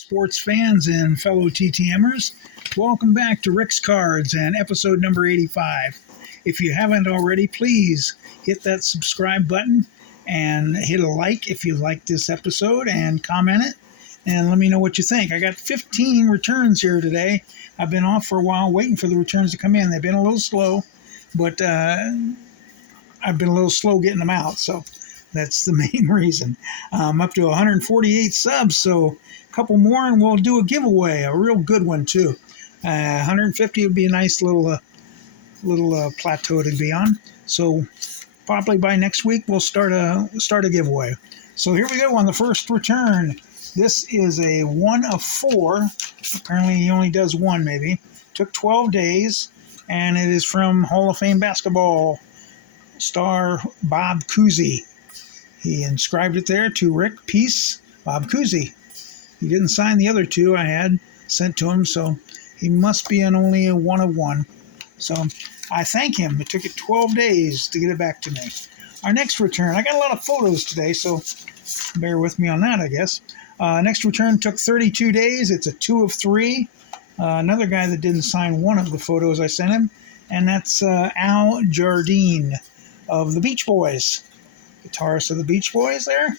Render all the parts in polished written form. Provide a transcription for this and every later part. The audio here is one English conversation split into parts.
Sports fans and fellow TTMers, welcome back to Rick's Cards and episode number 85. If you haven't already, please hit that subscribe button and hit a like if you like this episode and comment it and let me know what you think. I got 15 returns here today. I've been off for a while waiting for the returns to come in. They've been a little slow, but I've been a little slow getting them out, so that's the main reason. I'm up to 148 subs, so a couple more and we'll do a giveaway, a real good one too. 150 would be a nice little plateau to be on. So probably by next week we'll start a giveaway. So here we go on the first return. This is a 1 of 4. Apparently he only does one maybe. Took 12 days, and it is from Hall of Fame basketball star Bob Cousy. He inscribed it there to Rick, peace, Bob Cousy. He didn't sign the other two I had sent to him, so he must be in only a 1 of 1. So I thank him. It took it 12 days to get it back to me. Our next return, I got a lot of photos today, so bear with me on that, I guess. Next return took 32 days. It's a 2 of 3. Another guy that didn't sign one of the photos I sent him, and that's Al Jardine of the Beach Boys. Guitarist of the Beach Boys there.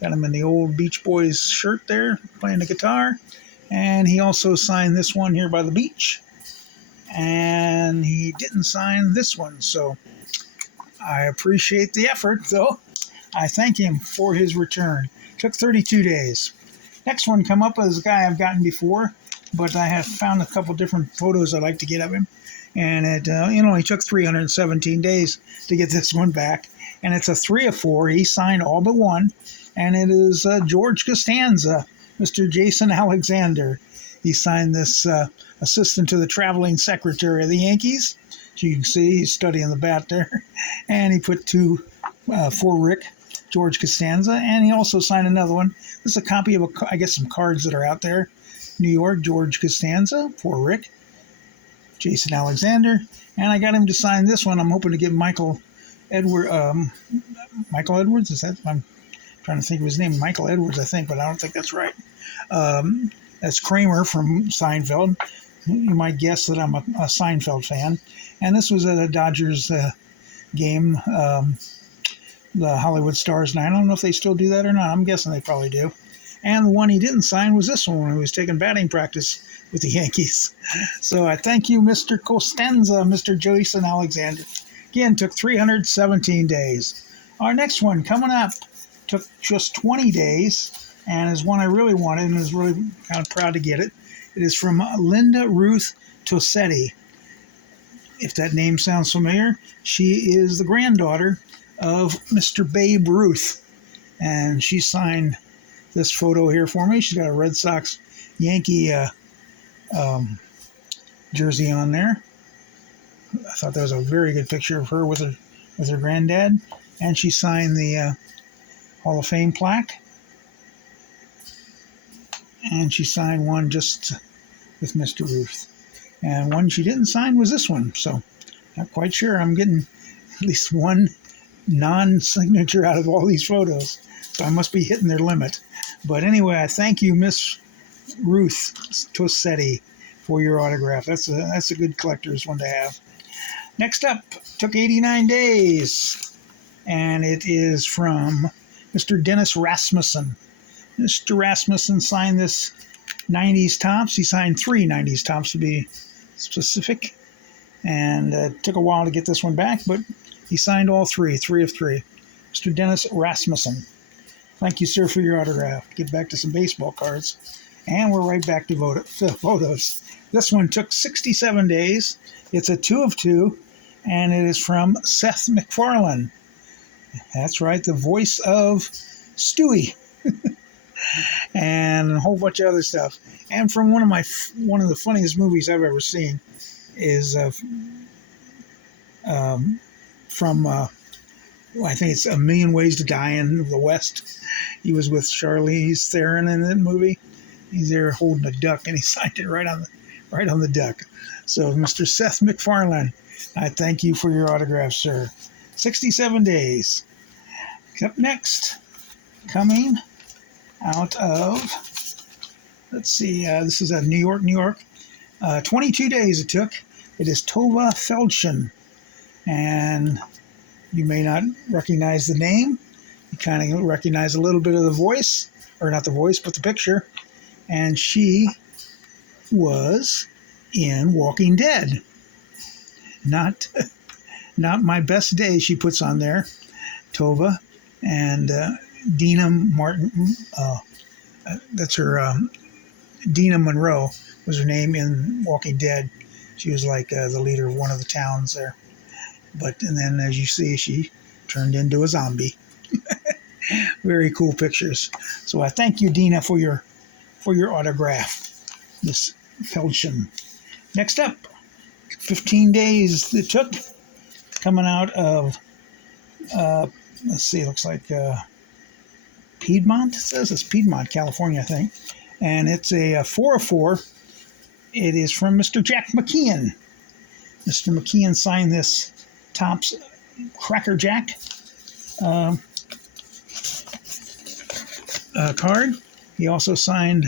Got him in the old Beach Boys shirt there, playing the guitar. And he also signed this one here by the beach. And he didn't sign this one, so I appreciate the effort, though. I thank him for his return. Took 32 days. Next one come up is a guy I've gotten before, but I have found a couple different photos I'd like to get of him. And it only took 317 days to get this one back. And it's a 3 of 4. He signed all but one. And it is George Costanza, Mr. Jason Alexander. He signed this assistant to the traveling secretary of the Yankees. As you can see, he's studying the bat there. And he put 2 for Rick, George Costanza. And he also signed another one. This is a copy of, some cards that are out there. New York, George Costanza for Rick, Jason Alexander. And I got him to sign this one. I'm hoping to get Michael Edwards, is that? I'm trying to think of his name. Michael Edwards, I think, but I don't think that's right. That's Kramer from Seinfeld. You might guess that I'm a Seinfeld fan. And this was at a Dodgers game, the Hollywood Stars night. I don't know if they still do that or not. I'm guessing they probably do. And the one he didn't sign was this one when he was taking batting practice with the Yankees. So I thank you, Mr. Costanza, Mr. Jason Alexander. Again, took 317 days. Our next one coming up took just 20 days and is one I really wanted and was really kind of proud to get it. It is from Linda Ruth Tossetti. If that name sounds familiar, she is the granddaughter of Mr. Babe Ruth. And she signed this photo here for me. She's got a Red Sox Yankee jersey on there. I thought that was a very good picture of her with her granddad. And she signed the Hall of Fame plaque. And she signed one just with Mr. Ruth. And one she didn't sign was this one. So not quite sure. I'm getting at least one non-signature out of all these photos. So I must be hitting their limit. But anyway, I thank you, Miss Ruth Tossetti, for your autograph. That's a good collector's one to have. Next up, took 89 days, and it is from Mr. Dennis Rasmussen. Mr. Rasmussen signed this 90s Topps. He signed 3 90s Topps to be specific, and it took a while to get this one back, but he signed all 3 of 3. Mr. Dennis Rasmussen. Thank you, sir, for your autograph. Get back to some baseball cards. And we're right back to photos. This one took 67 days. It's a 2 of 2, and it is from Seth MacFarlane. That's right, the voice of Stewie. And a whole bunch of other stuff. And from one of the funniest movies I've ever seen is from I think it's A Million Ways to Die in the West. He was with Charlize Theron in that movie. He's there holding a duck, and he signed it right on the duck. So, Mr. Seth MacFarlane, I thank you for your autograph, sir. 67 days. Up next, coming out of Let's see. This is New York, New York. 22 days it took. It is Tova Feldschen. And you may not recognize the name. You kind of recognize a little bit of the voice, or not the voice, but the picture. And she was in Walking Dead. Not My Best Day, she puts on there. Tova. And Dina Martin, that's her, Dina Monroe was her name in Walking Dead. She was like the leader of one of the towns there. And then as you see, she turned into a zombie. Very cool pictures. So I thank you, Dina, for your autograph, Miss Feldschen. Next up, 15 days it took, coming out of, let's see, it looks like Piedmont. It says it's Piedmont, California, I think. And it's a 4 of 4. It is from Mr. Jack McKeon. Mr. McKeon signed this Topps Cracker Jack card. He also signed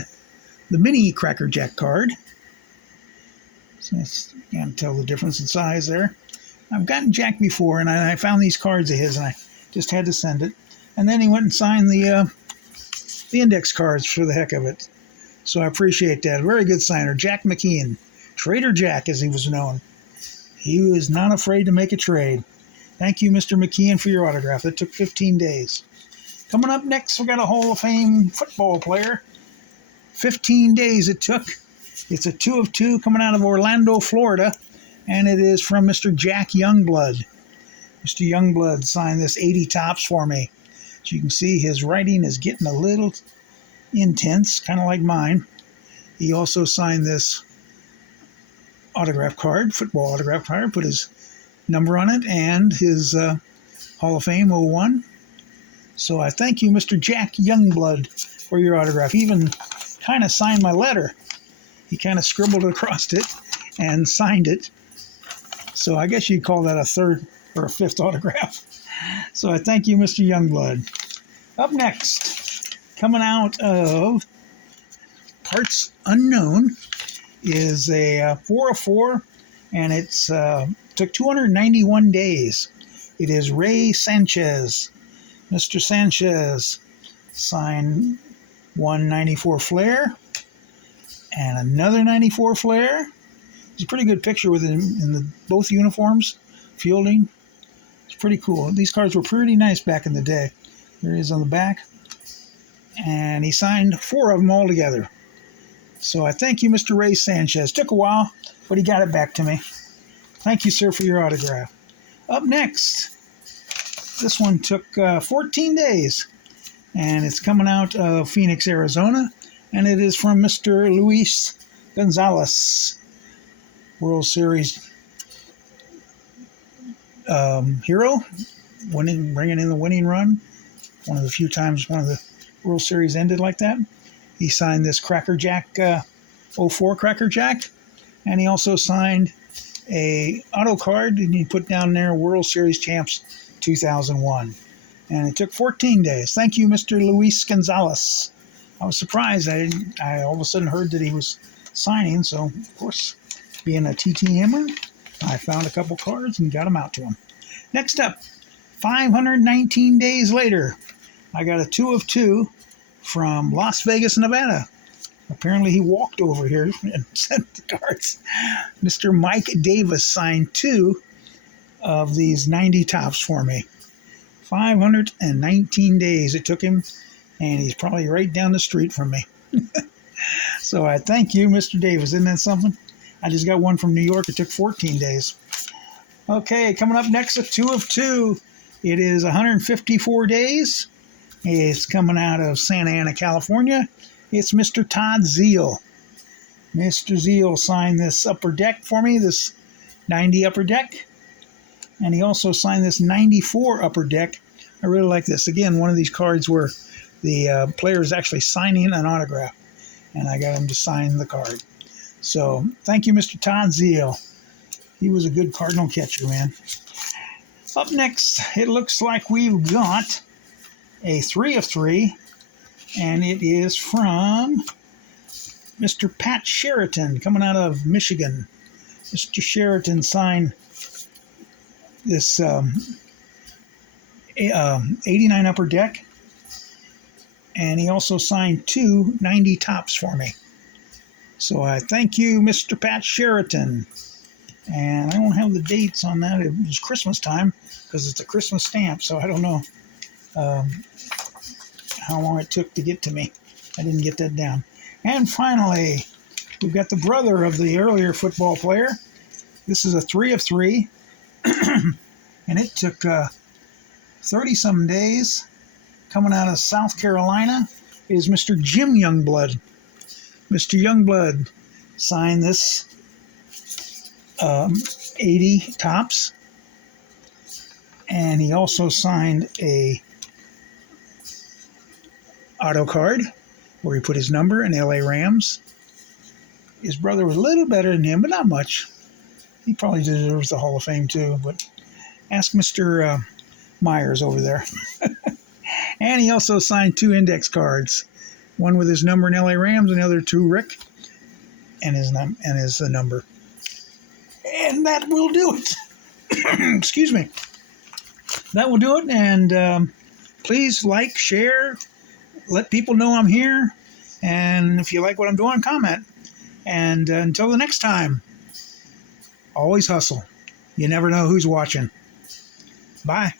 the mini Cracker Jack card. So you can't tell the difference in size there. I've gotten Jack before, and I found these cards of his, and I just had to send it. And then he went and signed the index cards for the heck of it. So I appreciate that. Very good signer, Jack McKeon. Trader Jack, as he was known. He was not afraid to make a trade. Thank you, Mr. McKeon, for your autograph. It took 15 days. Coming up next, we got a Hall of Fame football player. 15 days it took. It's a 2 of 2 coming out of Orlando, Florida, and it is from Mr. Jack Youngblood. Mr. Youngblood signed this 80 Topps for me. So you can see his writing is getting a little intense, kind of like mine. He also signed this autograph card, football autograph card, put his number on it and his Hall of Fame 01. So I thank you, Mr. Jack Youngblood, for your autograph. He even kind of signed my letter. He kind of scribbled across it and signed it. So I guess you'd call that a third or a fifth autograph. So I thank you, Mr. Youngblood. Up next, coming out of Parts Unknown, is a 4 of 4, and it's took 291 days. It is Ray Sanchez. Mr. Sanchez signed one 94 Flair and another 94 Flair. It's a pretty good picture with him in both uniforms, fielding. It's pretty cool. These cards were pretty nice back in the day. There he is on the back. And he signed 4 of them all together. So I thank you, Mr. Ray Sanchez. Took a while, but he got it back to me. Thank you, sir, for your autograph. Up next, this one took 14 days, and it's coming out of Phoenix, Arizona, and it is from Mr. Luis Gonzalez, World Series hero, bringing in the winning run. One of the few times one of the World Series ended like that. He signed this Cracker Jack 04 Cracker Jack, and he also signed a auto card, and he put down there World Series Champs 2001. And it took 14 days. Thank you, Mr. Luis Gonzalez. I was surprised. I all of a sudden heard that he was signing, so of course, being a TTMer, I found a couple cards and got them out to him. Next up, 519 days later, I got a 2 of 2 from Las Vegas, Nevada. Apparently he walked over here and sent the cards. Mr. Mike Davis signed 2 of these 90 Topps for me. 519 days it took him, and he's probably right down the street from me. So I thank you, Mr. Davis. Isn't that something? I just got one from New York. It took 14 days. Okay, coming up next, a 2 of 2. It is 154 days. It's coming out of Santa Ana, California. It's Mr. Todd Zeal. Mr. Zeal signed this upper deck for me, this 90 upper deck. And he also signed this 94 upper deck. I really like this. Again, one of these cards where the player is actually signing an autograph. And I got him to sign the card. So, thank you, Mr. Todd Zeal. He was a good Cardinal catcher, man. Up next, it looks like we've got a 3 of 3. And it is from Mr. Pat Sheraton coming out of Michigan. Mr. Sheraton signed this 89 Upper Deck, and he also signed two 90 Tops for me. So I thank you, Mr. Pat Sheraton. And I don't have the dates on that. It was Christmas time because it's a Christmas stamp, so I don't know how long it took to get to me. I didn't get that down. And finally, we've got the brother of the earlier football player. This is a 3 of 3, and it took 30-some days. Coming out of South Carolina is Mr. Jim Youngblood. Mr. Youngblood signed this 80 Tops, and he also signed a auto card where he put his number and LA Rams. His brother was a little better than him, but not much. He probably deserves the Hall of Fame too, but ask Mr. Myers over there. And he also signed two index cards, one with his number in LA Rams and the other to Rick and his number. And that will do it. Excuse me. That will do it. And please like, share, let people know I'm here. And if you like what I'm doing, comment. And until the next time, always hustle. You never know who's watching. Bye.